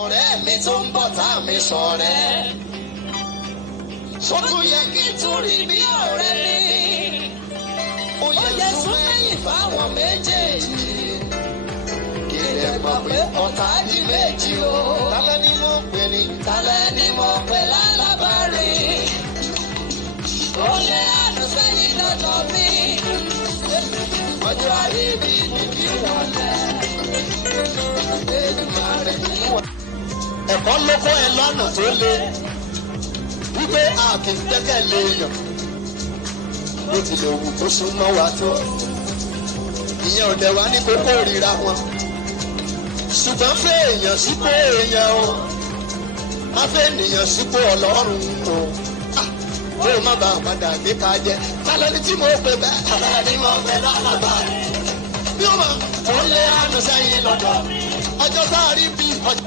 ọ̀rẹ́ mi tó ń bọ̀ tá mi ṣọ̀rẹ́ sọ́tún yẹ kí n tún rí bí ọ̀rẹ́ mi ó yẹ sún lẹ́yìn fáwọn méjèèjì kí lè mọ̀ pé ọ̀tá di méjì o. Tálẹ́ ni mo pè ní. Tálẹ́ ni mo pè lálábàárín ó lé àdùn sẹ́yìn dandan mi ọjọ́ àríbí ni kí wọlé Èdùmàrè ní wọ́n. Ẹ̀kọ́ ló kọ́ ẹ lọ́nà tó le wípé a kì í gbẹ́kẹ̀lé èèyàn bó tilẹ̀ wù kó súnmọ́ wa tó ìyẹn ò dẹ̀ wá ní kókó ríra wọn ṣùgbọ́n fẹ́ èèyàn sípò èèyàn o má fẹ́ ènìyàn sípò Ọlọ́run o kó o má bàa padà gbé ká jẹ tálẹ́ni tí mo pè bẹ́ẹ̀ tálẹ́ni tí mo pè lálàbà bí ó máa tó lé àánú sẹ́yìn lọ́dọ̀ ọjọ́ tá a rí bí ọjọ́.